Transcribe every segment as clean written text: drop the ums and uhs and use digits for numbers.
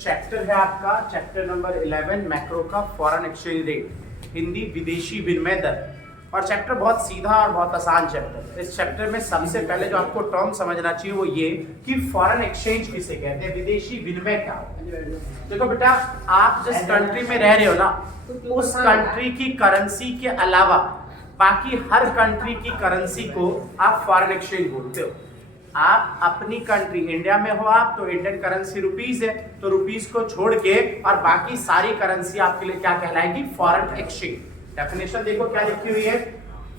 Chapter है आपका chapter number 11 macro का फॉरेन एक्सचेंज रेट, हिंदी विदेशी विनिमय दर। और चैप्टर बहुत सीधा और बहुत आसान चैप्टर है। इस चैप्टर में सबसे पहले जो आपको टर्म समझना चाहिए वो ये कि फॉरेन एक्सचेंज किसे कहते हैं, विदेशी विनिमय क्या होता है। देखो बेटा, आप जिस कंट्री में रह रहे हो ना, उस कंट्री की करेंसी के अलावा बाकी हर कंट्री की करेंसी को आप फॉरेन एक्सचेंज बोलते हो। आप अपनी कंट्री इंडिया में हो आप तो इंडियन करेंसी रुपीस है, तो रुपीस को छोड़ के और बाकी सारी करेंसी आपके लिए क्या कहलाएगी, फॉरेन एक्सचेंज। डेफिनेशन देखो क्या लिखी हुई है,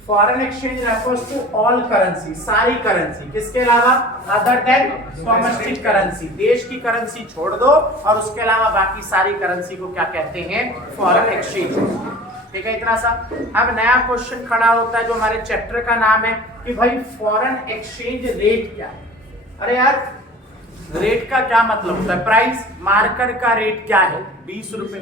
foreign exchange refers to all currency, सारी करेंसी, किसके अलावा, अदर देन डोमेस्टिक करेंसी, देश की करेंसी छोड़ दो और उसके अलावा बाकी सारी करेंसी को क्या कहते हैं, फॉरेन एक्सचेंज। ठीक है, इतना सा। अब नया क्वेश्चन खड़ा होता है जो हमारे चैप्टर का नाम है कि भाई फॉरेन एक्सचेंज रेट क्या है। अरे यार, रेट का क्या मतलब होता है, प्राइस, मार्कर का रेट क्या है, 20 रुपए।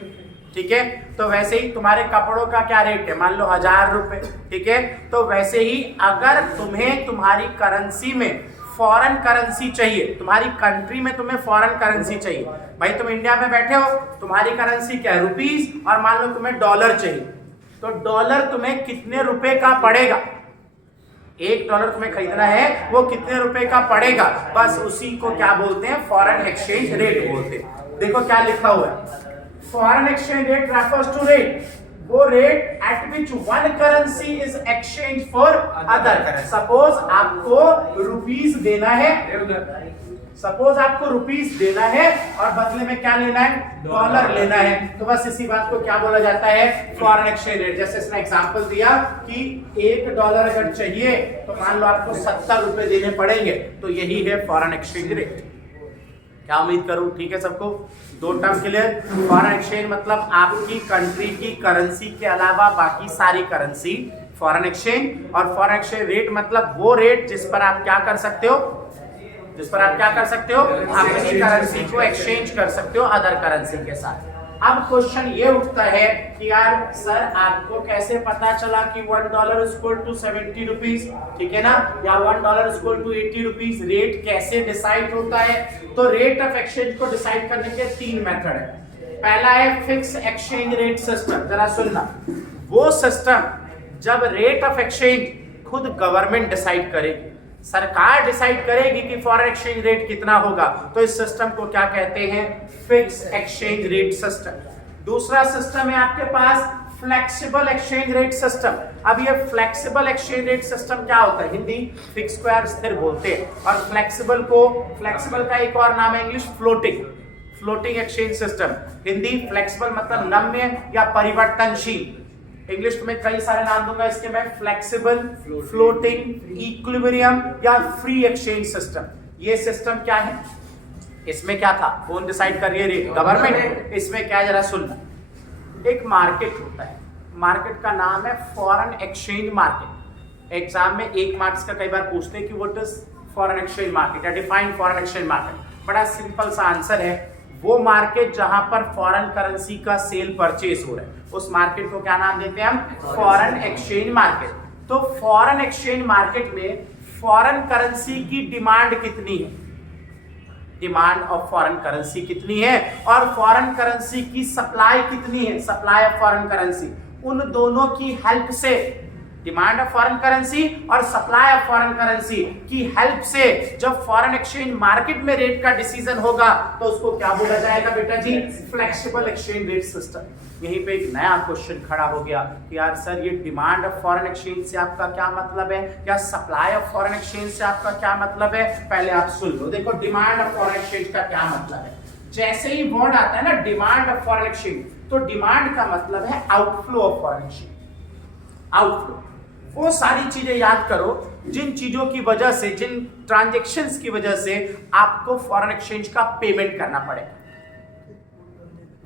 ठीक है, तो वैसे ही तुम्हारे कपड़ों का क्या रेट है, मान लो 1000 रुपए। ठीक है, तो वैसे ही अगर तुम्हें तुम्हारी करेंसी में फॉरेन करेंसी चाहिए, तुम्हारी कंट्री में तुम्हें फॉरेन करेंसी चाहिए, भाई तुम इंडिया में बैठे हो, तुम्हारी करेंसी क्या है, रुपीस, और मान लो तुम्हें डॉलर चाहिए, तो डॉलर तुम्हें कितने रुपए का पड़ेगा, $1 तुम्हें खरीदना है, वो कितने रुपए का पड़ेगा, बस उसी को क्या बोलते हैं, फॉरेन एक्सचेंज रेट बोलते हैं। देखो क्या लिखा हुआ है, foreign exchange rate refers to rate, वो rate at which one currency is exchange for other currency. Suppose आपको रुपीस देना है, सपोज आपको रुपीस देना है और बदले में क्या लेना है, डॉलर लेना है, तो बस इसी बात को क्या बोला जाता है, फॉरेन एक्सचेंज रेट। जैसे इसने एग्जांपल दिया कि $1 अगर चाहिए तो मान लो आपको 70 रुपए देने पड़ेंगे, तो यही है फॉरेन एक्सचेंज रेट। क्या उम्मीद करूं, ठीक है सबको, 2 टर्म क्लियर। फॉरेन एक्सचेंज मतलब आपकी कंट्री की करेंसी के अलावा बाकी सारी करेंसी फॉरेन एक्सचेंज, और फॉरेन एक्सचेंज रेट मतलब वो रेट जिस पर आप क्या कर सकते हो, जिस पर आप क्या कर सकते हो, अपनी करेंसी को एक्सचेंज कर सकते हो अदर करेंसी के साथ। अब क्वेश्चन ये उठता है कि यार सर आपको कैसे पता चला कि $1 इज इक्वल टू 70 रुपीज, ठीक है ना, या $1 is equal to 80 rupees, rate कैसे डिसाइड होता है। तो रेट ऑफ एक्सचेंज को डिसाइड करने के 3 मेथड है। पहला है फिक्स एक्सचेंज रेट सिस्टम, जरा सुनना, वो सिस्टम जब रेट ऑफ एक्सचेंज खुद गवर्नमेंट डिसाइड करेगी, सरकार डिसाइड करेगी कि फॉरेन एक्सचेंज रेट कितना होगा, तो इस सिस्टम को क्या कहते हैं, फिक्स एक्सचेंज रेट सिस्टम। दूसरा सिस्टम है आपके पास फ्लेक्सिबल एक्सचेंज रेट सिस्टम। अब ये फ्लेक्सिबल एक्सचेंज रेट सिस्टम क्या होता है, हिंदी फिक्स को यार स्थिर बोलते हैं, और फ्लेक्सिबल को, फ्लेक्सिबल का एक और नाम है English floating, floating exchange system. Hindi flexible मतलब नम्य या परिवर्तनशील, इंग्लिश में कई सारे नाम दूंगा इसके मैं, फ्लेक्सिबल, फ्लोटिंग, इक्विलिब्रियम या फ्री एक्सचेंज सिस्टम। ये सिस्टम क्या है, इसमें क्या था, कौन डिसाइड कर रही है, रेट, गवर्नमेंट। इसमें क्या है जरा सुनना, एक मार्केट होता है, मार्केट का नाम है फॉरेन एक्सचेंज मार्केट। एग्जाम में 1 मार्क्स का कई बार पूछते हैं कि what is foreign exchange market या डिफाइन फॉरेन एक्सचेंज मार्केट। बड़ा सिंपल सा आंसर है, वो मार्केट जहां पर फॉरेन करेंसी का सेल परचेस हो रहा है, उस मार्केट को क्या नाम देते हैं हम, फॉरेन एक्सचेंज मार्केट। तो फॉरेन एक्सचेंज मार्केट में फॉरेन करेंसी की डिमांड कितनी है, डिमांड ऑफ फॉरेन करेंसी कितनी है, और फॉरेन करेंसी की सप्लाई कितनी है, सप्लाई ऑफ फॉरेन करेंसी, उन दोनों की हेल्प से, डिमांड ऑफ फॉरेन करेंसी और सप्लाई ऑफ फॉरेन करेंसी की हेल्प से जब फॉरेन एक्सचेंज मार्केट में रेट का डिसीजन होगा तो उसको क्या बोला जाएगा बेटा जी, फ्लेक्सिबल एक्सचेंज रेट सिस्टम। यहीं पे एक नया क्वेश्चन खड़ा हो गया कि यार सर ये डिमांड ऑफ फॉरेन एक्सचेंज से आपका क्या मतलब है, या सप्लाई ऑफ फॉरेन एक्सचेंज से आपका क्या मतलब है। पहले आप सुन लो, देखो डिमांड ऑफ फॉरेन एक्सचेंज का क्या मतलब है। जैसे ही वर्ड आता है ना डिमांड ऑफ फॉरेन एक्सचेंज, तो डिमांड का मतलब है outflow of foreign exchange, outflow. वो सारी चीजें याद करो जिन चीजों की वजह से, जिन ट्रांजैक्शंस की वजह से आपको फॉरेन एक्सचेंज का पेमेंट करना पड़ेगा,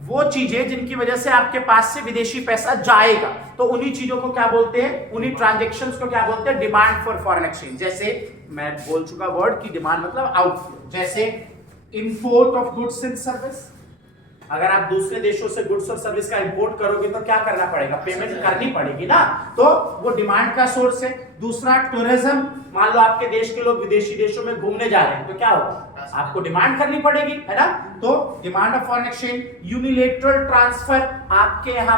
वो चीजें जिनकी वजह से आपके पास से विदेशी पैसा जाएगा, तो उन्हीं चीजों को क्या बोलते हैं, उन्हीं ट्रांजैक्शंस को क्या बोलते हैं, डिमांड फॉर फॉरेन एक्सचेंज। जैसे मैं बोल चुका वर्ड की डिमांड मतलब आउटफ्लो, जैसे import of goods and service, अगर आप दूसरे देशों से गुड्स और सर्विस का इंपोर्ट करोगे तो क्या करना पड़ेगा, पेमेंट करनी पड़ेगी ना, तो वो डिमांड का सोर्स है। दूसरा टूरिज्म, मान लो आपके देश के लोग विदेशी देशों में घूमने जा रहे हैं तो क्या होगा, आपको डिमांड करनी पड़ेगी, है ना। तो demand of foreign exchange, unilateral transfer, आपके यहाँ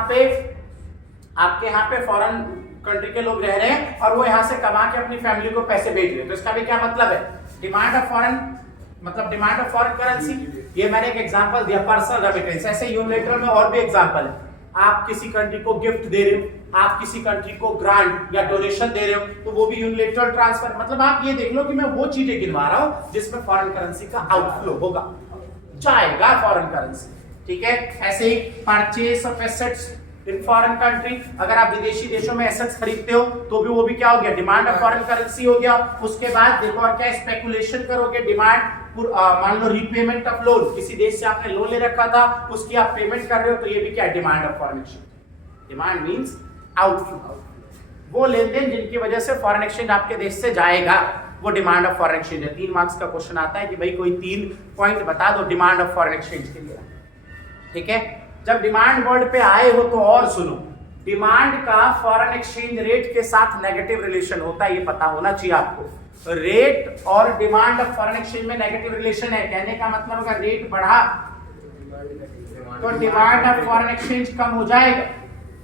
पे फॉरेन कंट्री के लोग रह रहे हैं और वो यहाँ से कमा के अपनी फैमिली को पैसे भेज रहे हैं, तो इसका भी क्या मतलब है, डिमांड ऑफ फॉरेन मतलब डिमांड ऑफ फॉरेन करेंसी। ये मैंने एक एग्जांपल दिया, पर्सनल रेमिटेंस। ऐसे यूनिलेटरल में और भी एग्जांपल है, आप किसी कंट्री को गिफ्ट दे रहे हो, आप किसी कंट्री को ग्रांट या डोनेशन दे रहे हो, तो वो भी यूनिलेटरल ट्रांसफर। मतलब आप ये देख लो कि मैं वो चीजें गिनवा रहा हूं जिसमें फॉरेन करेंसी का आउटफ्लो होगा, जाएगा फॉरेन करेंसी, ठीक है। ऐसे ही purchase of assets in foreign country, अगर आप विदेशी देशों में एसेट्स खरीदते हो तो भी वो भी क्या हो गया, डिमांड ऑफ फॉरेन करेंसी हो गया। उसके बाद देखो और क्या, स्पेकुलेशन करोगे, डिमांड मान लो रीपेमेंट ऑफ लोन, किसी देश से आपने लोन ले रखा था, उसकी आप पेमेंट कर रहे हो, तो ये भी क्या है, demand of foreign exchange. Demand means outflow, वो लेन देन जिनकी वजह से फॉरेन एक्सचेंज आपके देश से जाएगा, वो डिमांड ऑफ फॉरेन एक्सचेंज है। 3 मार्क्स का क्वेश्चन आता है कि भाई कोई 3 पॉइंट बता दो डिमांड ऑफ फॉरेन एक्सचेंज के लिए, ठीक है। जब डिमांड वर्ड पे आए हो तो और सुनो, डिमांड का फॉरेन एक्सचेंज रेट के साथ नेगेटिव रिलेशन होता है, ये पता होना चाहिए आपको। रेट और डिमांड ऑफ फॉरेन एक्सचेंज में नेगेटिव रिलेशन है, कहने का मतलब अगर रेट बढ़ा तो डिमांड ऑफ फॉरेन एक्सचेंज कम हो जाएगा,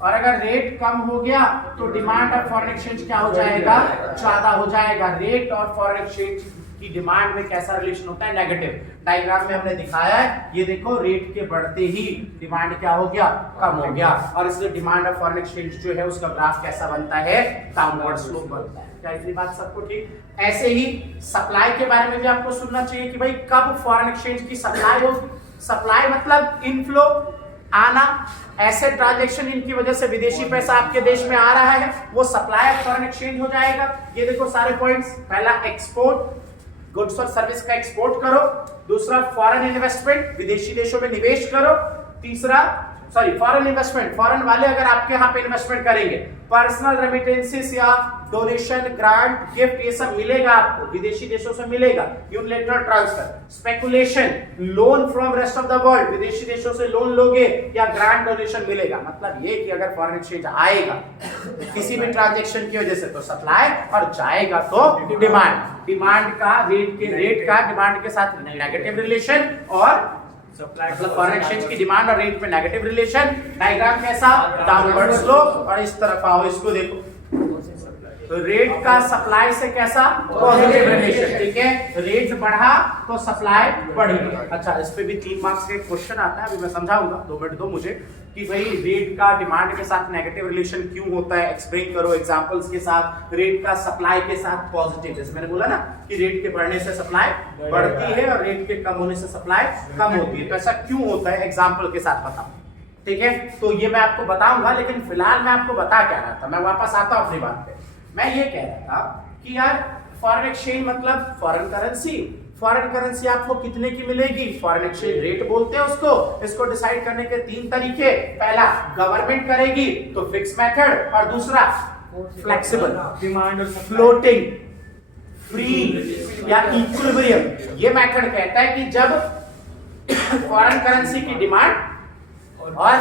और अगर रेट कम हो गया तो डिमांड ऑफ फॉरेन एक्सचेंज क्या हो जाएगा, ज्यादा हो जाएगा। रेट और फॉरेन एक्सचेंज की डिमांड में कैसा रिलेशन होता है, नेगेटिव। डायग्राम में हमने दिखाया है, ये देखो रेट के बढ़ते ही डिमांड क्या हो गया, कम हो गया, और इसलिए डिमांड ऑफ फॉरेन एक्सचेंज जो है उसका ग्राफ कैसा बनता है, डाउनवर्ड स्लोप बनता है। क्या इतनी बात सबको ठीक। ऐसे ही सप्लाई के बारे में भी आपको सुनना चाहिए कि भाई कब फॉरेन एक्सचेंज की सप्लाई होगी। सप्लाई मतलब इनफ्लो, आना, ऐसे ट्रांजैक्शन इनकी वजह से विदेशी पैसा आपके देश में आ रहा है, वो सप्लाई ऑफ फॉरेन एक्सचेंज हो जाएगा। ये देखो सारे पॉइंट्स, पहला एक्सपोर्ट, गुड्स और सर्विस का एक्सपोर्ट करो, दूसरा फॉरेन इन्वेस्टमेंट, विदेशी देशों में निवेश करो, तीसरा फॉरेन इन्वेस्टमेंट, फॉरेन वाले अगर आपके यहाँ पे इन्वेस्टमेंट करेंगे, पर्सनल रेमिटेंसेस या डोनेशन, ग्रांट, गिफ्ट, ये सब मिलेगा आपको, विदेशी देशों से मिलेगा, unilateral transfer. Speculation, loan from rest of the world, विदेशी देशों से लोन लोगे या ग्रांट डोनेशन मिलेगा। मतलब ये कि अगर फॉरेन एक्सचेंज आएगा किसी भी ट्रांजैक्शन की वजह से तो सप्लाई, और जाएगा तो डिमांड। डिमांड का रेट का डिमांड के साथ नेगेटिव रिलेशन, और मतलब फॉरेन एक्सचेंज की डिमांड और रेट में नेगेटिव रिलेशन। डायग्राम कैसा, डाउनवर्ड स्लोप, और इस तरफ आओ, इसको देखो, तो रेट का सप्लाई से कैसा, पॉजिटिव रिलेशन, ठीक है। रेट बढ़ा तो सप्लाई बढ़ी। अच्छा, इस पे भी 3 मार्क्स का क्वेश्चन आता है, अभी मैं समझाऊंगा, 2 मिनट दो मुझे, कि भाई रेट का डिमांड के साथ नेगेटिव रिलेशन क्यों होता है, एक्सप्लेन करो एग्जांपल्स के साथ। रेट का सप्लाई के साथ पॉजिटिव, जैसे मैंने बोला ना कि रेट के बढ़ने से सप्लाई बढ़ती है और रेट के कम होने से सप्लाई कम होती है, तो ऐसा क्यों होता है, एग्जांपल के साथ बताओ, ठीक है। तो ये मैं आपको बताऊंगा, लेकिन फिलहाल मैं आपको बता क्या रहा था, मैं वापस आता हूं अपनी बात पे। मैं ये कह रहा था कि यार फॉरेन एक्सचेंज मतलब फॉरेन करेंसी, फॉरेन करेंसी आपको कितने की मिलेगी, फॉरेन एक्सचेंज रेट बोलते हैं उसको। इसको डिसाइड करने के 3 तरीके, पहला गवर्नमेंट करेगी तो फिक्स मेथड, और दूसरा फ्लेक्सिबल, डिमांड, फ्लोटिंग, फ्री या इक्विलिब्रियम। ये मेथड कहता है कि जब फॉरेन करेंसी की डिमांड और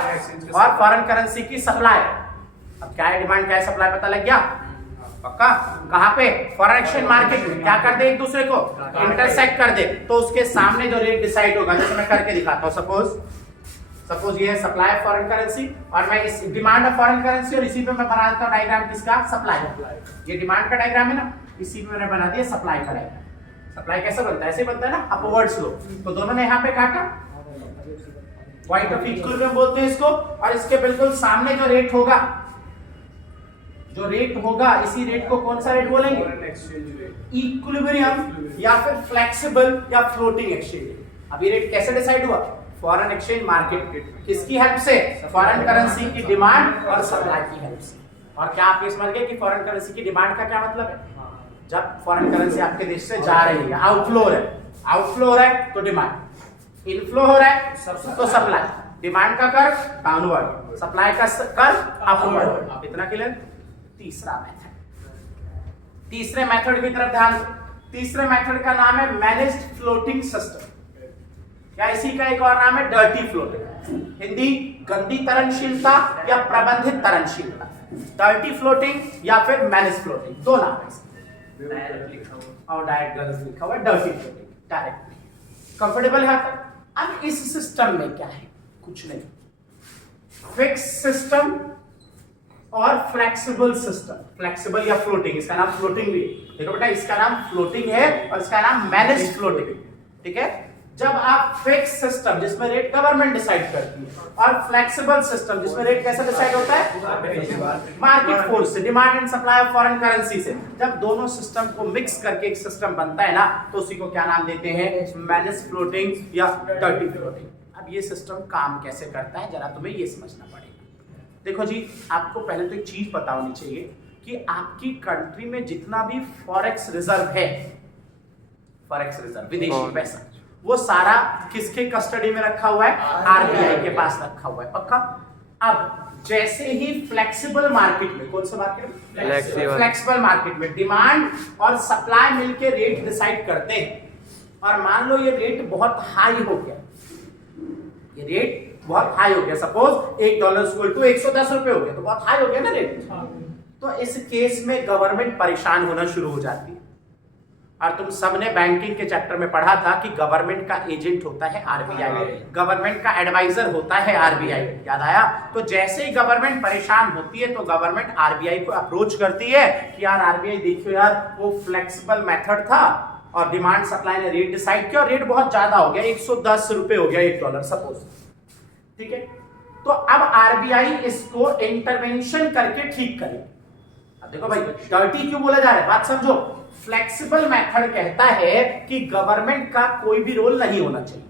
फॉरेन करेंसी की सप्लाई, अब क्या है डिमांड क्या है सप्लाई पता लग गया, पक्का। कहां पे, फॉरेन एक्सचेंज मार्केट में क्या कर दे, एक दूसरे को इंटरसेक्ट कर दे, तो उसके सामने जो रेट डिसाइड होगा, जैसे मैं करके दिखाता हूं, सपोज ये है सप्लाई ऑफ फॉरेन करेंसी, और मैं इस डिमांड ऑफ फॉरेन करेंसी, और इसी पे मैं बना देता हूं डायग्राम किसका, सप्लाई। ये डिमांड का डायग्राम है ना, इसी पे मैंने बना दिया सप्लाई का डायग्राम। सप्लाई कैसे बनता है, ऐसे बनता है ना, अपवर्ड स्लोप। तो दोनों ने यहाँ पे काटा, पॉइंट ऑफ इक्विलिब्रियम बोलते हैं इसको, और इसके बिल्कुल सामने जो रेट होगा, इसी रेट को कौन सा रेट बोलेंगे, इक्विलिब्रियम या फिर फ्लेक्सिबल या फ्लोटिंग एक्सचेंज। अब ये रेट कैसे डिसाइड हुआ, फॉरेन एक्सचेंज मार्केट, किसकी हेल्प से, फॉरेन करेंसी की डिमांड और सप्लाई की हेल्प से। और क्या आप ये समझ गए कि फॉरेन करेंसी की डिमांड का क्या मतलब है, जब फॉरेन करेंसी आपके देश से जा रही है, आउटफ्लो हो रहा है तो डिमांड, इनफ्लो हो रहा है तो सप्लाई। डिमांड का कर डाउनवर्ड, सप्लाई का कर अपवर्ड। इतना क्लियर। तीसरे मेथड की तरफ ध्यान दो। तीसरे मेथड का नाम है मैनेज्ड फ्लोटिंग सिस्टम, या इसी का एक और नाम है डर्टी फ्लोटिंग। हिंदी गंदी तरनशीलता या प्रबंधित तरनशीलता, डर्टी फ्लोटिंग या फिर मैनेज फ्लोटिंग, दो नाम है। और डायरेक्ट लिखा हुआ डर्टी फ्लोटिंग, डायरेक्ट। कंफर्टेबल है तक? अब इस सिस्टम में क्या है? कुछ नहीं, फिक्स सिस्टम और फ्लेक्सिबल सिस्टम। फ्लेक्सिबल या फ्लोटिंग, इसका नाम फ्लोटिंग भी है। देखो बेटा, इसका नाम फ्लोटिंग है और इसका नाम मैनेज्ड फ्लोटिंग। ठीक है, जब आप फिक्स सिस्टम जिसमें रेट गवर्नमेंट डिसाइड करती है और फ्लेक्सिबल सिस्टम जिसमें रेट कैसे डिसाइड होता है? मार्केट फोर्स से, demand and supply of foreign currency से। जब दोनों सिस्टम को मिक्स करके एक सिस्टम बनता है ना, तो उसी को क्या नाम देते हैं? मैनेज्ड फ्लोटिंग या डर्टी फ्लोटिंग। अब ये सिस्टम काम कैसे करता है, जरा तुम्हें ये समझना पड़ेगा। देखो जी, आपको पहले तो एक चीज पता होनी चाहिए कि आपकी कंट्री में जितना भी फॉरेक्स रिजर्व है, फॉरेक्स रिजर्व विदेशी पैसा, वो सारा किसके कस्टडी में रखा हुआ है? आरबीआई के पास रखा हुआ है। पक्का? अब जैसे ही फ्लेक्सिबल मार्केट में, कौन सा मार्केट में? फ्लेक्सिबल मार्केट में डिमांड और सप्लाई मिलके रेट डिसाइड करते हैं, और मान लो ये रेट बहुत हाई हो गया, ये रेट बहुत हाई हो गया, सपोज $1 = 110 रुपए हो गया, तो बहुत हाई हो गया ना रेट। तो इस केस में गवर्नमेंट परेशान होना शुरू हो जाती है। और तुम सबने बैंकिंग के चैप्टर में पढ़ा था कि गवर्नमेंट का एजेंट होता है आरबीआई, गवर्नमेंट का एडवाइजर होता है आरबीआई। याद आया? तो जैसे ही गवर्नमेंट परेशान होती है तो गवर्नमेंट आरबीआई को अप्रोच करती है कि यार आरबीआई देखियो यार, वो फ्लेक्सिबल मेथड था और डिमांड सप्लाई ने रेट डिसाइड किया और रेट बहुत ज्यादा हो गया, 110 रुपए हो गया $1 सपोज। ठीक है, तो अब आरबीआई इसको इंटरवेंशन करके ठीक करेगी। अब देखो भाई, डर्टी क्यों बोला जा रहा है, बात समझो। फ्लेक्सिबल मेथड कहता है कि गवर्नमेंट का कोई भी रोल नहीं होना चाहिए।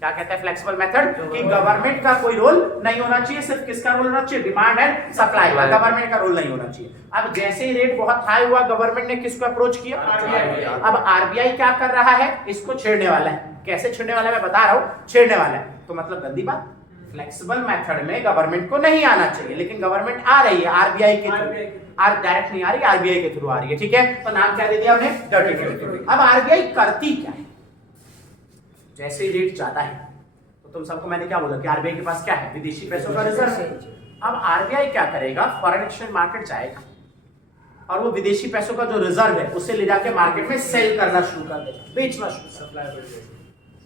क्या कहता है फ्लेक्सिबल मेथड? कि गवर्नमेंट का कोई रोल नहीं होना चाहिए, सिर्फ किसका रोल होना चाहिए? डिमांड एंड सप्लाई का, गवर्नमेंट का रोल नहीं होना चाहिए। अब जैसे ही रेट बहुत हाई हुआ, गवर्नमेंट ने किसको अप्रोच किया? अब आरबीआई क्या कर रहा है? इसको छेड़ने वाला है। कैसे छेड़ने वाला है मैं बता रहा हूं, छेड़ने वाला है। तो मतलब गंदी बात, फ्लेक्सिबल मेथड में गवर्नमेंट को नहीं आना चाहिए, लेकिन गवर्नमेंट आ रही है आरबीआई के थ्रू। डायरेक्ट नहीं आ रही, आरबीआई के थ्रू आ रही है। ठीक है, तो नाम क्या दे दिया हमने? Dirty floating. अब आरबीआई करती क्या है? जैसे ही रेट ज्यादा है, तो तुम सबको मैंने क्या बोला कि आरबीआई के पास क्या है? विदेशी पैसों का रिजर्व है। अब आरबीआई क्या करेगा? फॉरेन एक्सचेंज मार्केट जाएगा और वो विदेशी पैसों का जो रिजर्व है उसे ले जाके मार्केट में सेल करना शुरू कर देगा, बेचना शुरू कर देगा।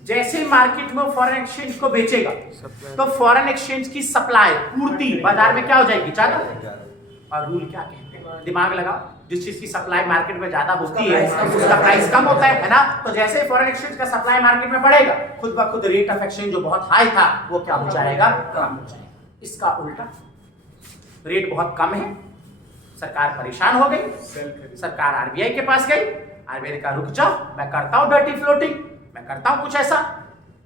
जैसे ही मार्केट में फॉरेन एक्सचेंज को बेचेगा तो फॉरेन एक्सचेंज की सप्लाई, पूर्ति बाजार में क्या हो जाएगी? ज्यादा। और रूल क्या कहते हैं? दिमाग लगाओ, जिस चीज की सप्लाई मार्केट में ज्यादा होती है उसका प्राइस कम होता है ना? तो जैसे फॉरेन एक्सचेंज का सप्लाई मार्केट में बढ़ेगा, खुद ब खुद रेट ऑफ एक्सचेंज जो बहुत हाई था वो क्या हो जाएगा? कम हो जाएगा। इसका उल्टा, रेट बहुत कम है, सरकार परेशान हो गई, सरकार आरबीआई के पास गई, आरबीआई ने कहा रुक जाओ, मैं करता हूं डर्टी फ्लोटिंग, मैं करता हूं कुछ ऐसा,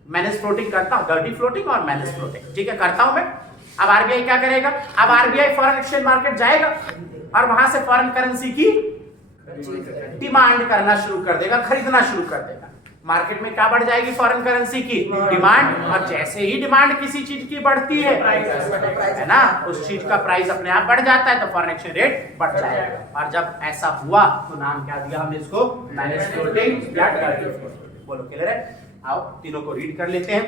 मैनेज फ्लोटिंग करता हूं, डर्टी फ्लोटिंग और मैनेज फ्लोटिंग। ठीक है, करता हूं मैं। अब आरबीआई क्या करेगा? अब आरबीआई फॉरेन एक्सचेंज मार्केट जाएगा और वहां से फॉरेन करेंसी की डिमांड करना शुरू कर देगा, खरीदना शुरू कर देगा। मार्केट में क्या बढ़ जाएगी? फॉरेन करेंसी की डिमांड। और जैसे ही डिमांड किसी चीज की बढ़ती है ना, उस चीज का प्राइस अपने आप बढ़ जाता है, तो फॉरेन एक्सचेंज रेट बढ़ जाएगा। और जब ऐसा हुआ तो नाम क्या दिया हमने इसको? मैनेज फ्लोटिंग या डर्टी फ्लोटिंग। बोलो क्लियर है? आओ तीनों को रीड कर लेते हैं।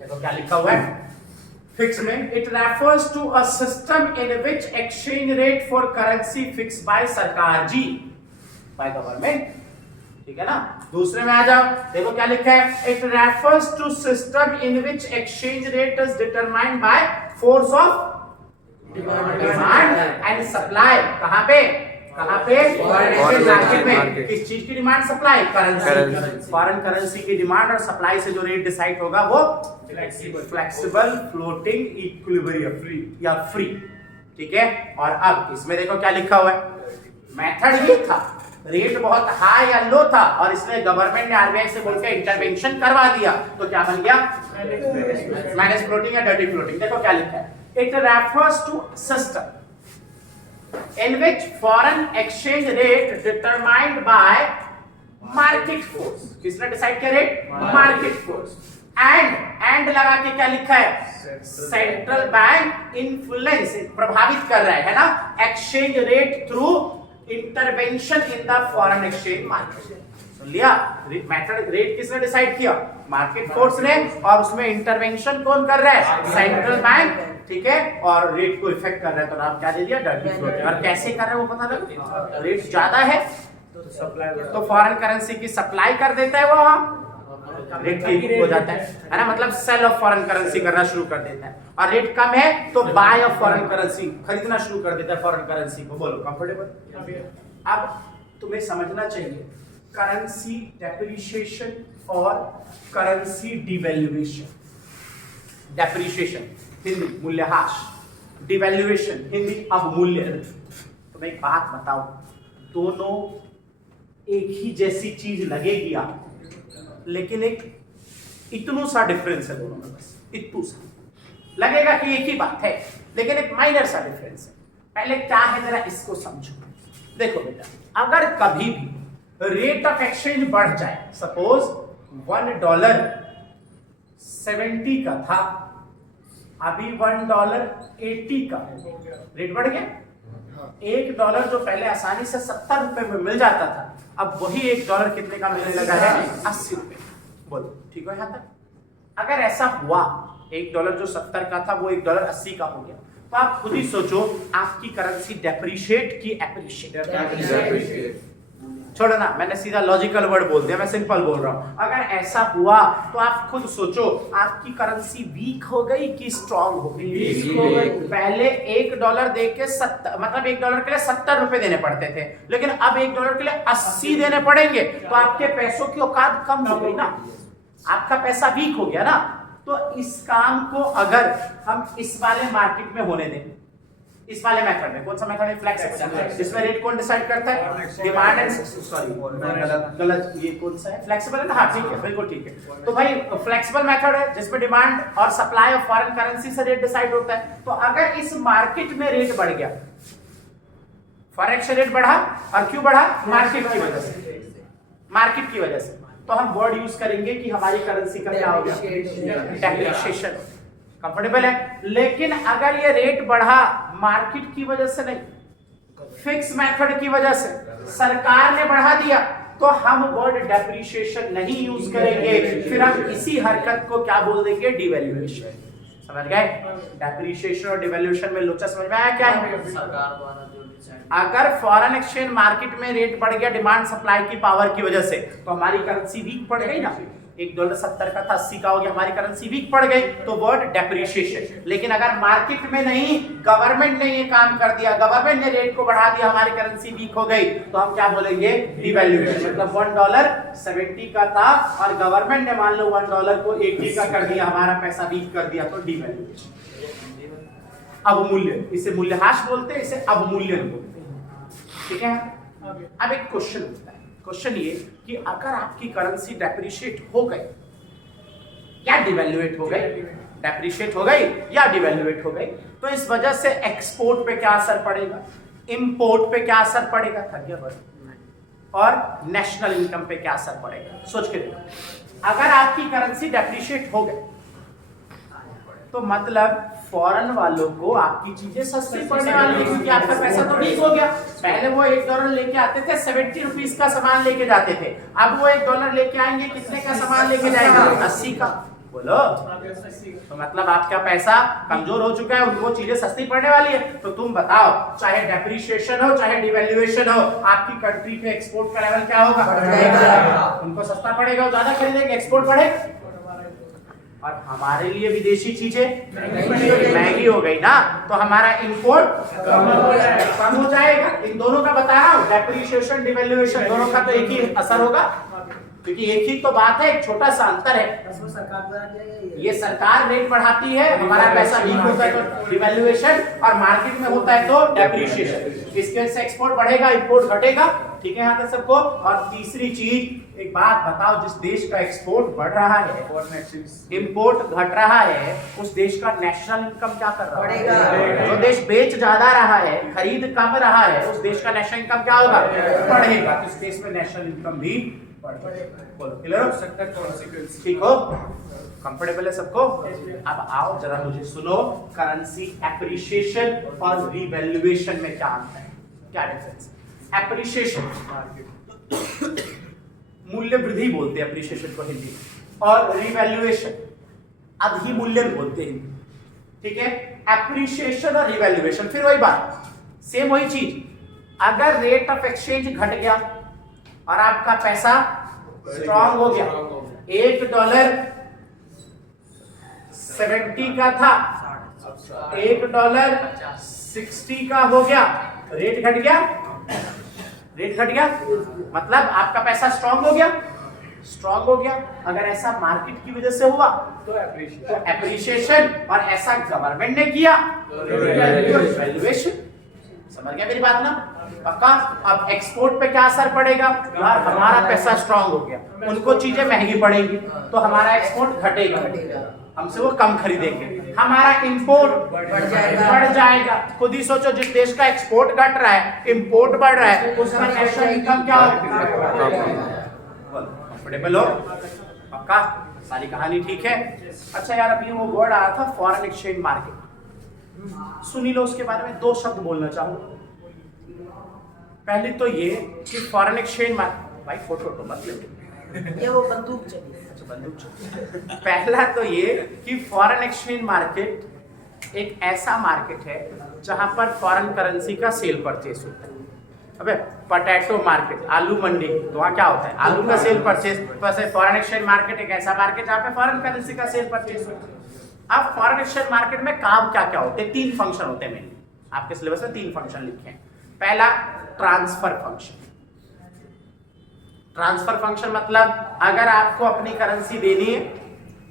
देखो क्या लिखा हुआ है फिक्स में, it refers to a system in which exchange rate for currency fix by सरकार जी, बाय गवर्नमेंट। ठीक है ना? दूसरे में आ जाओ, देखो क्या लिखा है, it refers to system in which exchange rate is determined by force of demand and supply. कहां पे? कहां पे? फॉरेन मार्केट में। किस चीज की demand? Supply, currency. Foreign currency की डिमांड और सप्लाई से जो रेट डिसाइड होगा वो फ्लेक्सिबल फ्लोटिंग इक्विलिब्रियम या फ्री। ठीक है, और अब इसमें देखो क्या लिखा हुआ है, मेथड ये था, रेट बहुत हाई या लो था और इसमें गवर्नमेंट ने आरबीआई से बोलकर इंटरवेंशन करवा दिया, तो क्या बन गया? मैनेज फ्लोटिंग या डर्टी फ्लोटिंग। देखो क्या लिखा है, it refers to system in which foreign exchange rate determined by market force। किसने डिसाइड किया रेट? Market force. एंड लगा के क्या लिखा है? सेंट्रल बैंक इन्फ्लुएंस, प्रभावित कर रहा है ना, exchange rate through intervention in the foreign exchange market. सुन लिया? मेथड रेट किसने डिसाइड किया? मार्केट फोर्स ने, और उसमें इंटरवेंशन कौन कर रहा है? Central bank. ठीक है, और रेट को इफेक्ट कर रहा है, तो नाम क्या दे दिया? Dirty floating. और कैसे कर रहे हैं वो पता लगा? रेट ज्यादा है तो फॉरेन करेंसी की सप्लाई कर देता है वो वहां, रेट ठीक हो जाता है ना, मतलब सेल ऑफ फॉरेन करेंसी करना शुरू कर देता है, और रेट कम है तो बाय ऑफ फॉरेन करेंसी, खरीदना शुरू कर देता है फॉरेन करेंसी को। बोलो कंफर्टेबल? अब तुम्हें समझना चाहिए करेंसी डेप्रिसिएशन और करेंसी डिवैल्यूएशन। डेप्रिसिएशन हिंदी मूल्यह्रास, डिवैल्यूएशन हिंदी अवमूल्यन। तो मैं एक बात बताऊं, दोनों एक ही जैसी चीज लगेगी आप, लेकिन एक इतनू सा डिफरेंस है दोनों में, बस इतनू सा लगेगा कि एक ही बात है, लेकिन एक माइनर सा डिफरेंस है। पहले क्या है जरा इसको समझो। देखो बेटा, अगर कभी भी रेट ऑफ एक्सचेंज बढ़ जाए, सपोज $1 70 का था, अभी $1 80 का रेट बढ़ गया। $1 जो पहले आसानी से 70 रुपए में मिल जाता था, अब वही $1 कितने का मिलने लगा है? 80 रुपए। बोलो ठीक है यहां तक? अगर ऐसा हुआ, $1 जो 70 का था वो $1 80 का हो गया, तो आप खुद ही सोचो आपकी करेंसी डेप्रिशिएट की एप्रिशिएट? छोड़ो ना, मैंने सीधा लॉजिकल वर्ड बोल दिया, मैं सिंपल बोल रहा हूं। अगर ऐसा हुआ तो आप खुद सोचो आपकी करेंसी वीक हो गई कि स्ट्रांग हो गई? पहले $1 दे के 70, मतलब $1 के लिए 70 रुपए देने पड़ते थे, लेकिन अब $1 के लिए 80 देने पड़ेंगे, तो आपके पैसों की औकात कम हो गई ना, आपका पैसा वीक हो गया ना। तो इस काम को अगर हम इस वाले मार्केट में होने दें, इस वाले मेथड में, कौन सा मेथड है? फ्लेक्सिबल, जिसमें रेट कौन डिसाइड करता है? डिमांड एंड, सॉरी गलत, ये कौन सा है? फ्लेक्सिबल है ना? हाँ ठीक है, बिल्कुल ठीक है। तो भाई फ्लेक्सिबल मेथड है जिसमें डिमांड और सप्लाई ऑफ फॉरेन करेंसी से रेट डिसाइड होता है। तो अगर इस मार्केट में रेट बढ़ गया, फॉरेक्स रेट बढ़ा, और क्यों बढ़ा? मार्केट की वजह से, मार्केट की वजह से। तो हम वर्ड यूज करेंगे कि हमारी करेंसी का क्या हो गया? डेप्रिसिएशन। कंफर्टेबल है? लेकिन अगर ये रेट बढ़ा मार्केट की वजह से नहीं, फिक्स मेथड की वजह से, सरकार ने बढ़ा दिया, तो हम वर्ड डेप्रिसिएशन नहीं यूज करेंगे, फिर हम इसी हरकत को क्या बोल देंगे? डिवैल्यूएशन। समझ गए? डेप्रिसिएशन और डिवैल्यूएशन में लोचा समझ में आया क्या है? सरकार द्वारा अगर फॉरेन एक्सचेंज मार्केट में रेट बढ़ गया डिमांड सप्लाई की पावर की वजह से, तो हमारी करेंसी वीक पड़ गई ना। $1 70 का था, 80 का हो गया, हमारी करेंसी वीक पड़ गई, तो वर्ड डेप्रिसिएशन। लेकिन अगर मार्केट में नहीं, गवर्नमेंट ने ये काम कर दिया, गवर्नमेंट ने रेट को बढ़ा दिया, हमारी करेंसी वीक हो गई, तो हम क्या बोलेंगे? डिवैल्यूएशन। मतलब $1 70 का था और गवर्नमेंट ने मान लो $1 को 80 का कर दिया, हमारा पैसा वीक कर दिया, तो डिवैल्यूएशन। अवमूल्यन, इसे मूल्यह्रास बोलते हैं, इसे अवमूल्यन बोलते हैं। ठीक है? अब एक क्वेश्चन उठता है, क्वेश्चन ये कि अगर आपकी करेंसी डेप्रिशिएट हो गई या डिवैल्यूएट हो गई, डेप्रिशिएट हो गई या डिवैल्यूएट हो गई, तो इस वजह से एक्सपोर्ट पे क्या असर पड़ेगा, इंपोर्ट पे क्या असर पड़ेगा, और नेशनल इनकम पे क्या असर पड़ेगा? सोच के देखो। अगर आपकी करेंसी डेप्रिशिएट हो गई तो मतलब फॉरेन वालों को आपकी चीजें सस्ती पड़ने वाली है, क्योंकि आपका पैसा तो ठीक हो गया। पहले वो $1 लेके आते थे, 70 रुपीज का सामान लेके जाते थे, अब वो $1 लेके आएंगे, कितने का सामान लेके जाएंगे? 80 का। बोलो, तो मतलब आपका पैसा कमजोर हो चुका है, उनको चीजें सस्ती पड़ने वाली है। तो तुम बताओ, चाहे डेप्रिसिएशन हो चाहे डिवैल्यूएशन हो, आपकी कंट्री के एक्सपोर्ट का लेवल क्या होगा? उनको सस्ता पड़ेगा, ज्यादा खरीदेंगे, एक्सपोर्ट बढ़ेगा। और हमारे लिए विदेशी चीजें महंगी हो गई ना, तो हमारा इंपोर्ट कम हो जाएगा। इन दोनों का बता रहा हूं, डेप्रिसिएशन डिवैल्यूएशन दोनों का तो एक ही असर होगा, क्योंकि एक ही तो बात है, एक छोटा सा अंतर है। ये सरकार रेट बढ़ाती है, हमारा पैसा वीक होता है तो डिवैल्यूएशन, और मार्केट में होता है तो डेप्रिसिएशन। इसके वजह से एक्सपोर्ट बढ़ेगा, इंपोर्ट घटेगा। ठीक है यहाँ तक सबको? और तीसरी चीज, एक बात बताओ, जिस देश का एक्सपोर्ट बढ़ रहा है, इंपोर्ट घट रहा है, उस देश का नेशनल इनकम क्या कर रहा है? जो देश बेच ज्यादा रहा है, खरीद कम रहा है, उस देश का नेशनल इनकम क्या होगा? बढ़ेगा। तो इस देश में नेशनल इनकम भी ठीक हो? कंफर्टेबल है सबको? अब आओ जरा मुझे सुनो, करेंसी एप्रिसिएशन और रिवैल्यूएशन में क्या अंतर है, क्या डिफरेंस? एप्रिसिएशन मूल्य वृद्धि बोलते हैं एप्रिसिएशन को हिंदी, और रिवैल्यूएशन अधिमूल्यन बोलते हैं। ठीक है? एप्रिसिएशन और रिवैल्यूएशन फिर वही बात, सेम वही चीज। अगर रेट ऑफ एक्सचेंज घट गया और आपका पैसा स्ट्रांग हो गया, $1.70 का था, $1.60 का हो गया, रेट घट गया, रेट घट गया, मतलब आपका पैसा स्ट्रांग हो गया, स्ट्रांग हो गया। अगर ऐसा मार्केट की वजह से हुआ तो एप्रिसिएशन, और ऐसा गवर्नमेंट ने किया वैल्यूएशन। समझ गया मेरी बात ना? पक्का? अब एक्सपोर्ट पे क्या असर पड़ेगा यार? हमारा पैसा स्ट्रांग हो गया, उनको चीजें महंगी पड़ेंगी तो हमारा एक्सपोर्ट घटेगा, हमसे वो कम खरीदेंगे, हमारा इंपोर्ट बढ़ जाएगा। खुद ही सोचो, जिस देश का एक्सपोर्ट घट रहा है, इंपोर्ट बढ़ रहा है, उसका नेशनल इनकम क्या होगा? कंफर्टेबल हो? पक्का? सारी कहानी ठीक है? अच्छा यार, अभी वो वर्ड आया था फॉरेन एक्सचेंज मार्केट, सुनी लो उसके बारे में 2 शब्द बोलना चाहूँ। पहले तो ये कि फॉरेन एक्सचेंज मार्केट, भाई फोटो तो मत ले, ये वो बंदूक चली। अच्छा बंदूक चली। पहला तो ये कि फॉरेन एक्सचेंज मार्केट एक ऐसा मार्केट है जहां पर फॉरेन करेंसी का सेल परचेस होता है। अबे पोटैटो मार्केट, आलू मंडी, तो वहाँ क्या होता है? आलू का सेल परचेस। तो ऐसे फॉरेन एक्सचेंज मार्केट एक ऐसा मार्केट जहाँ पे फॉरेन करेंसी का सेल परचेस होता है। अब फॉरेन एक्सचेंज मार्केट में काम क्या क्या होते हैं? 3 फंक्शन होते हैं मेनली, आपके सिलेबस में 3 फंक्शन लिखे हैं। पहला ट्रांसफर फंक्शन। ट्रांसफर फंक्शन मतलब अगर आपको अपनी करेंसी देनी है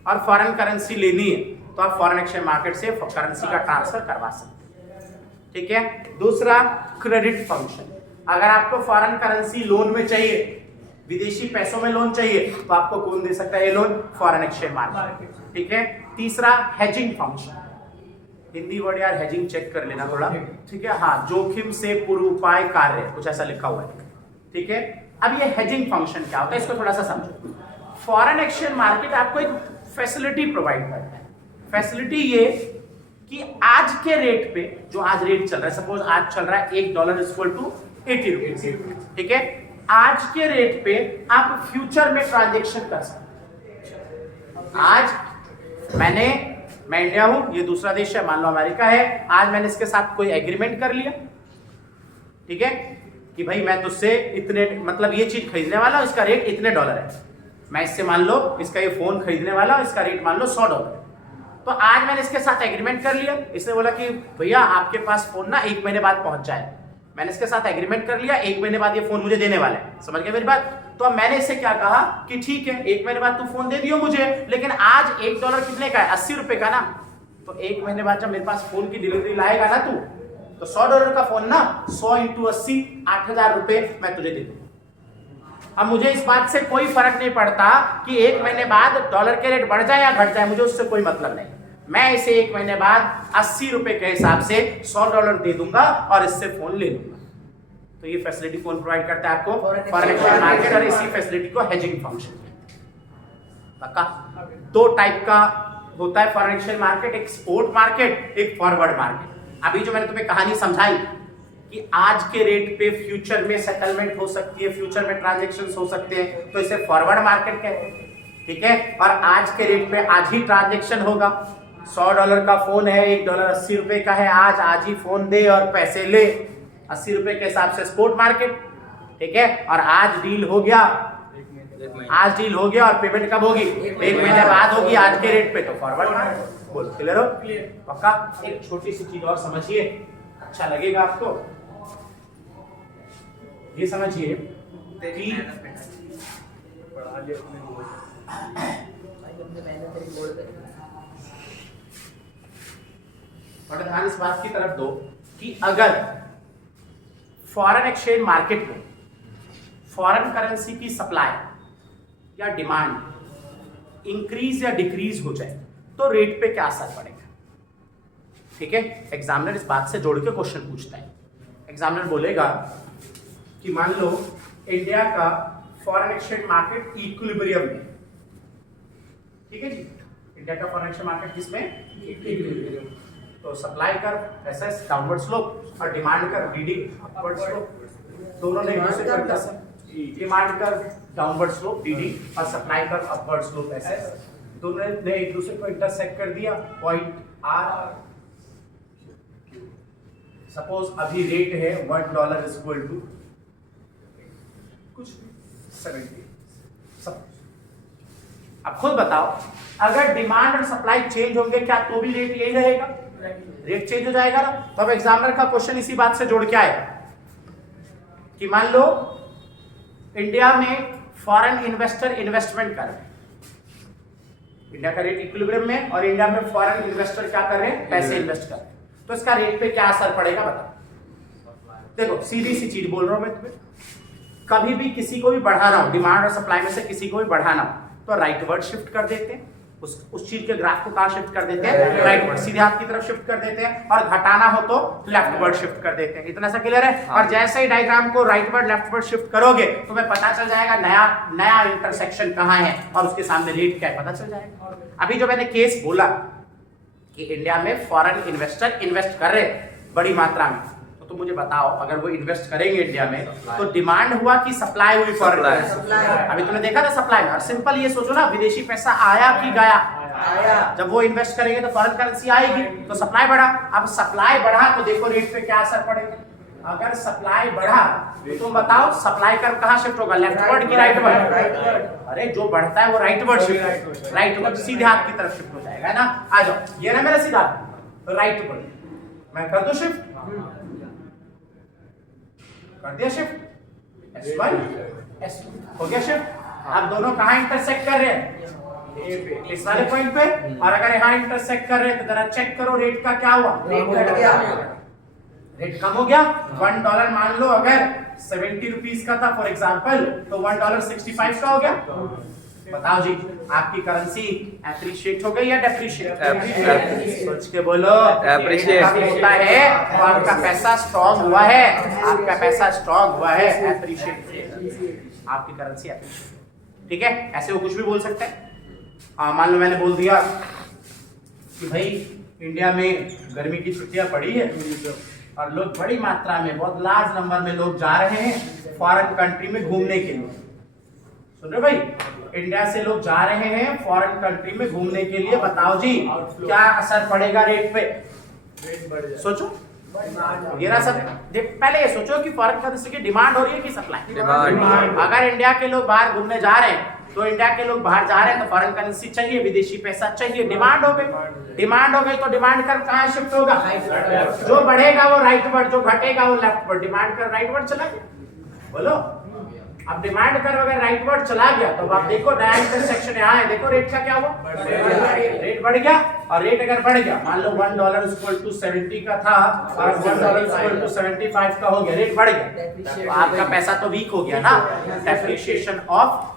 और फॉरेन करेंसी लेनी है तो आप फॉरेन एक्सचेंज मार्केट से करेंसी का ट्रांसफर करवा सकते हैं, ठीक है। दूसरा क्रेडिट फंक्शन, अगर आपको फॉरेन करेंसी लोन में चाहिए, विदेशी पैसों में लोन चाहिए, तो आपको कौन दे सकता है ये लोन? फॉरेन एक्सचेंज मार्केट, ठीक है। तीसरा हेजिंग फंक्शन, हिंदी वर्ड यार हेजिंग चेक कर लेना थोड़ा, ठीक है। हाँ, जोखिम से पूर्वोपाय कार्य, कुछ ऐसा लिखा हुआ है, ठीक है। अब ये हेजिंग फंक्शन क्या होता है, इसको थोड़ा सा समझो। फॉरेन एक्सचेंज मार्केट आपको एक फैसिलिटी प्रोवाइड करता है। फैसिलिटी ये कि आज के रेट पे, जो आज रेट चल रहा है, सपोज आज चल रहा है $1 = 80 रुपीज, ठीक है। आज के रेट पे आप फ्यूचर में ट्रांजेक्शन कर सकते। आज मैं इंडिया हूं, ये दूसरा देश है, मान लो अमेरिका है, आज मैंने इसके साथ कोई एग्रीमेंट कर लिया, ठीक है, कि भाई मैं तुझसे इतने, मतलब ये चीज खरीदने वाला हूं, इसका रेट इतने $, है। मैं इससे मान लो इसका ये फोन खरीदने वाला हूं, इसका रेट मान लो $100 है। तो आज मैंने इसके साथ एग्रीमेंट कर लिया, इसने बोला कि भैया आपके पास फोन ना 1 महीने बाद पहुंच जाए। मैंने इसके साथ एग्रीमेंट कर लिया, 1 महीने बाद ये फोन मुझे देने वाला है। समझ गए मेरी बात? तो अब मैंने इससे क्या कहा कि ठीक है, 1 महीने बाद तू फोन दे दियो मुझे, लेकिन आज $1 कितने का है? 80 रुपए का ना। तो 1 महीने बाद जब मेरे पास फोन की डिलीवरी लाएगा ना तू, तो $100 का फोन ना 100 × 80 8,000 रुपए मैं तुझे दे दूंगा। अब मुझे इस बात से कोई फर्क नहीं पड़ता कि 1 महीने बाद डॉलर के रेट बढ़ जाए या घट जाए, मुझे उससे कोई मतलब नहीं। मैं इसे 1 महीने बाद 80 रुपए के हिसाब से $100 दे दूंगा और इससे फोन ले लूंगा। तो ये फैसिलिटी कौन प्रोवाइड करता है आपको? Foreign exchange market. और इसी फैसिलिटी को हेजिंग फंक्शन पक्का। 2 टाइप का होता है फॉरेन एक्सचेंज मार्केट, एक स्पॉट मार्केट, एक फॉरवर्ड मार्केट। अभी जो मैंने तुम्हें कहानी समझाई कि आज के रेट पे फ्यूचर में सेटलमेंट हो सकती है, फ्यूचर में ट्रांजैक्शंस हो सकते हैं, तो इसे फॉरवर्ड मार्केट कहते हैं, ठीक है। और आज के रेट पे आज ही ट्रांजैक्शन होगा। $100 का फोन है, $1 80 रुपए का है, आज ही फोन दे और पैसे ले, 80 रुपए के हिसाब से स्पॉट मार्केट, ठीक है। और आज डील हो गया, आज डील हो गया और पेमेंट कब होगी? 1 महीने बाद होगी आज के रेट पे, तो फॉरवर्ड मार्केट। बोल क्लियर हो? पक्का। एक छोटी सी चीज और समझिए, अच्छा लगेगा आपको। ये समझिए कि और ध्यान इस बात की तरफ दो कि अगर फॉरेन एक्सचेंज मार्केट में फॉरेन करेंसी की सप्लाई या डिमांड इंक्रीज या डिक्रीज हो जाए तो रेट पे क्या असर पड़ेगा, ठीक है। एग्जामिनर इस बात से जोड़ के क्वेश्चन पूछता है। एग्जामिनर बोलेगा कि मान लो इंडिया का फॉरेन एक्सचेंज मार्केट इक्विलिब्रियम में, ठीक है जी, इंडिया का फॉरेन एक्सचेंज मार्केट किसमें? इक्विलिब्रियम। तो supply curve SS downward slope और demand curve DD upward slope, दोनों ने एक दूसरे को intersect, demand curve downward slope DD और supply curve upward slope SS, दोनों ने एक दूसरे को इंटरसेक्ट कर दिया पॉइंट आर। सपोज अभी रेट है $1 = कुछ 70, अब खुद बताओ, अगर डिमांड और सप्लाई चेंज होंगे क्या तो भी रेट यही रहेगा? रेट चेंज हो जाएगा ना। तो अब एग्जामिनर का क्वेश्चन इसी बात से जोड़ के आएगा कि मान लो इंडिया में फॉरेन इन्वेस्टर इन्वेस्टमेंट कर रहे हैं, इंडिया का रेट इक्विलिब्रियम में और इंडिया में फॉरेन इन्वेस्टर क्या कर रहे हैं? पैसे इन्वेस्ट कर रहे हैं, तो इसका रेट पे क्या असर पड़ेगा बताओ। देखो सीधी सी चीज बोल रहा हूं मैं तुम्हें, कभी भी किसी को भी बढ़ाना हो, डिमांड और सप्लाई में से किसी को भी बढ़ाना हो तो राइटवर्ड शिफ्ट कर देते हैं, उस चीज के ग्राफ को कहां शिफ्ट कर देते हैं? राइटवर्ड, सीधे हाथ की तरफ शिफ्ट कर देते हैं, और घटाना हो तो लेफ्टवर्ड शिफ्ट कर देते हैं। इतना सा क्लियर है? और जैसे ही डायग्राम को राइटवर्ड लेफ्टवर्ड शिफ्ट करोगे तो तुम्हें पता चल जाएगा नया इंटरसेक्शन कहां है और उसके सामने रेट क्या है पता चल जाएगा। अभी जो मैंने केस बोला कि इंडिया में फॉरेन इन्वेस्टर इन्वेस्ट कर रहे बड़ी मात्रा में, तो मुझे बताओ अगर वो इन्वेस्ट करेंगे इंडिया में तो डिमांड हुआ कि सप्लाई हुई फॉरेन? अभी तुमने देखा था सप्लाई में। और सिंपल ये सोचो ना, विदेशी पैसा आया कि गया? आया। जब वो इन्वेस्ट करेंगे तो फॉरेन करेंसी आएगी, तो सप्लाई बढ़ा। अब सप्लाई बढ़ा तो देखो रेट पे क्या असर पड़ेगा। अगर सप्लाई बढ़ा तो तुम बताओ सप्लाई कर्व कहां शिफ्ट होगा? लेफ्टवर्ड की राइटवर्ड? अरे जो बढ़ता है वो राइटवर्ड शिफ्ट, राइटवर्ड सीधे हाथ की तरफ शिफ्ट हो जाएगा ना। आ जाओ, ये ना मेरा सीधा राइटवर्ड, मैं कर दूं शिफ्ट, कर दिया शिफ्ट, S1 S2 हो गया शिफ्ट। अब दोनों कहां इंटरसेक्ट कर रहे हैं? इस वाले पॉइंट पे। और अगर यहां इंटरसेक्ट कर रहे हैं तो जरा चेक करो रेट का क्या हुआ? रेट घट गया, रेट कम हो गया। $1 मान लो अगर 70 रुपीज का था फॉर एग्जांपल, तो $1.65 का हो गया। बताओ जी, आपकी करेंसी एप्रिशिएट हो गई या डेप्रिशिएट? सोच के बोलो। एप्रिशिएट होता है तो आपका पैसा स्ट्रॉन्ग हुआ है, आपका पैसा स्ट्रॉन्ग हुआ है, एप्रिशिएट, आपकी करेंसी एप्रिशिएट। ठीक है, ऐसे वो कुछ भी बोल सकते हैं। मान लो मैंने बोल दिया कि भाई इंडिया में गर्मी की छुट्टियां पड़ी है और लोग बड़ी मात्रा में, बहुत लार्ज नंबर में लोग जा रहे हैं फॉरेन कंट्री में घूमने के लिए। सुन रहे भाई, इंडिया से लोग जा रहे हैं फॉरेन कंट्री में घूमने के लिए, बताओ जी क्या असर पड़ेगा रेट पे? सोचो, ये ना सब देख, पहले ये सोचो कि फॉरेन करेंसी की डिमांड हो रही है कि सप्लाई? डिमांड। अगर इंडिया के लोग बाहर घूमने जा रहे हैं तो इंडिया के लोग बाहर जा रहे हैं तो फॉरेन करेंसी चाहिए, विदेशी पैसा चाहिए, डिमांड हो गई। डिमांड हो गई तो डिमांड कर कहां शिफ्ट होगा? जो बढ़ेगा वो राइटवर्ड, जो घटेगा वो लेफ्टवर्ड। डिमांड कर राइटवर्ड चला गया, बोलो। अब डिमांड कर अगर राइटवर्ड चला गया तो आप देखो नया इंटरसेक्शन यहाँ है, देखो रेट का क्या हुआ? रेट बढ़ गया। और रेट अगर बढ़ गया, मान लो $1 = 70 का था और $1 = 75 का हो गया, रेट बढ़ गया तो आपका पैसा तो वीक हो गया ना, डेप्रिसिएशन ऑफ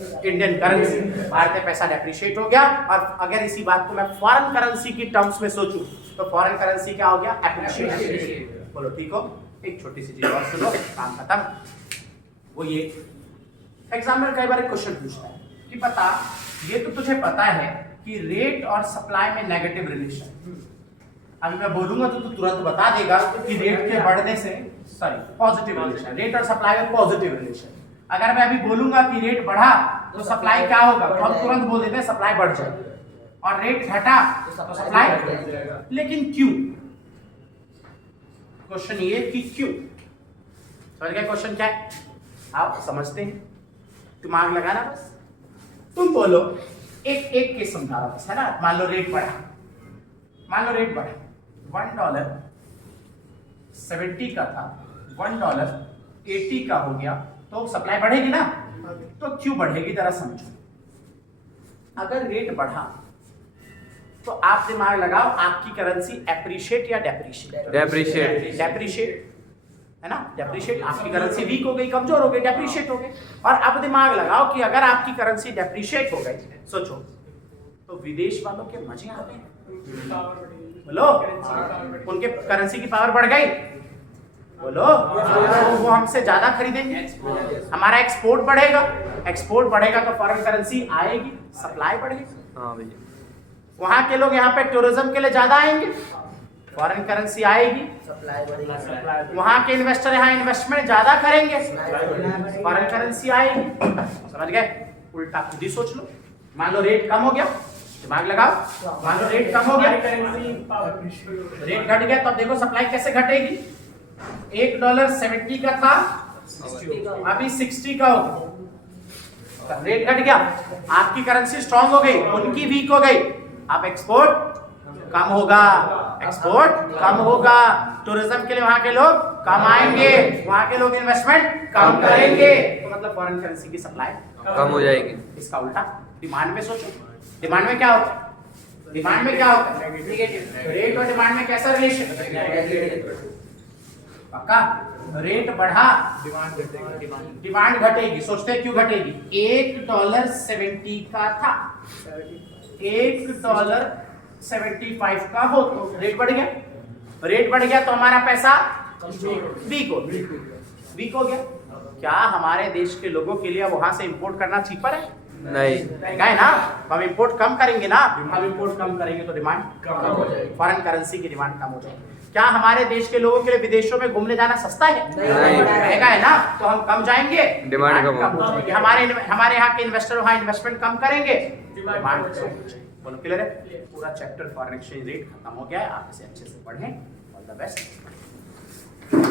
इंडियन करेंसी, भारतीय पैसा डेप्रिशिएट हो गया। और अगर इसी बात को मैं फॉरेन करेंसी की टर्म्स में सोचूं तो फॉरेन करेंसी क्या हो गया? एप्रिशिएट। बोलो ठीक हो? एक छोटी सी चीज और सुनो, काम खत्म। वो ये एग्जामिनर कई बार क्वेश्चन पूछता है कि बता, ये तो तुझे पता है कि रेट और सप्लाई में नेगेटिव रिलेशन। अभी मैं बोलूंगा तो तू तुरंत बता देगा कि रेट के बढ़ने से पॉजिटिव रिलेशन, रेट और सप्लाई में पॉजिटिव रिलेशन। अगर मैं अभी बोलूंगा कि रेट बढ़ा तो सप्लाई क्या होगा, तो हम तुरंत बोल देते हैं सप्लाई बढ़ जाएगी, और रेट घटा तो सप्लाई। लेकिन क्यों? क्वेश्चन ये कि क्यों? समझ गए क्वेश्चन क्या है? आप समझते हैं, दिमाग लगाना बस। तुम बोलो, एक केस समझा रहा बस, है ना। मान लो रेट बढ़ा, मान लो रेट बढ़ा, $1 70 का था, $1 80 का हो गया, तो सप्लाई बढ़ेगी ना। तो क्यों बढ़ेगी जरा समझो। अगर रेट बढ़ा तो आप दिमाग लगाओ, आपकी करेंसी एप्रिशिएट या डेप्रिशिएट? डेप्रिशिएट। डेप्रिशिएट है ना, डेप्रिशिएट। आपकी करेंसी वीक हो गई, कमजोर हो गई, डेप्रिशिएट हो गई। और अब दिमाग लगाओ कि अगर आपकी करेंसी डेप्रिशिएट हो गई, सोचो तो विदेश वालों के मजे आ गए। बोलो, उनके करेंसी की पावर बढ़ गई। बोलो, तो वो हमसे ज्यादा खरीदेंगे, हमारा एक्सपोर्ट बढ़ेगा। एक्सपोर्ट बढ़ेगा तो फॉरेन करेंसी आएगी, सप्लाई बढ़ेगी। हाँ भैया, वहां के लोग यहाँ पे टूरिज्म के लिए ज्यादा आएंगे, फॉरेन करेंसी आएगी, सप्लाई बढ़ेगी। वहां के इन्वेस्टर यहाँ इन्वेस्टमेंट ज्यादा करेंगे, फॉरेन करेंसी आएगी। समझ गए? उल्टा खुद ही सोच लो। मान लो रेट कम हो गया, दिमाग लगाओ, मान लो रेट कम हो गया, रेट घट गया, तो अब देखो सप्लाई कैसे घटेगी। $1 70 का था, अभी 60 का हो गया। रेट घट गया, आपकी करेंसी स्ट्रांग हो गई, उनकी वीक हो गई, आप एक्सपोर्ट कम होगा, एक्सपोर्ट कम होगा, टूरिज्म के लिए वहां के लोग कम आएंगे, वहां के लोग इन्वेस्टमेंट कम करेंगे, तो मतलब फॉरेन करेंसी की सप्लाई कम हो जाएगी। इसका उल्टा डिमांड में सोचो, डिमांड में क्या होता है, डिमांड में क्या होता है, रेट और डिमांड में कैसा रिलेशन, पक्का, रेट बढ़ा डिमांड घटेगी, सोचते हैं क्यों घटेगी, $1.70 का था $1.75 का हो, तो रेट बढ़ गया, रेट बढ़ गया तो हमारा पैसा वीक हो गया। क्या हमारे देश के लोगों के लिए अब वहां से इंपोर्ट करना चीपर है? नहीं, महंगा है ना, तो हम इंपोर्ट कम करेंगे ना, हम इंपोर्ट कम करेंगे तो डिमांड कम हो जाएगी, फॉरेन करेंसी की डिमांड कम हो जाएगी। क्या हमारे देश के लोगों के लिए विदेशों में घूमने जाना सस्ता है? नहीं। महंगा है ना, तो हम कम जाएंगे, डिमांड कम हो जाएगी, हमारे यहाँ के इन्वेस्टर वहाँ इन्वेस्टमेंट कम करेंगे, डिमांड कम हो जाएगी। बोलो क्लियर है? पूरा चैप्टर फॉरेन एक्सचेंज रेट खत्म हो गया है, आप इसे अच्छे से पढ़ें। All the best.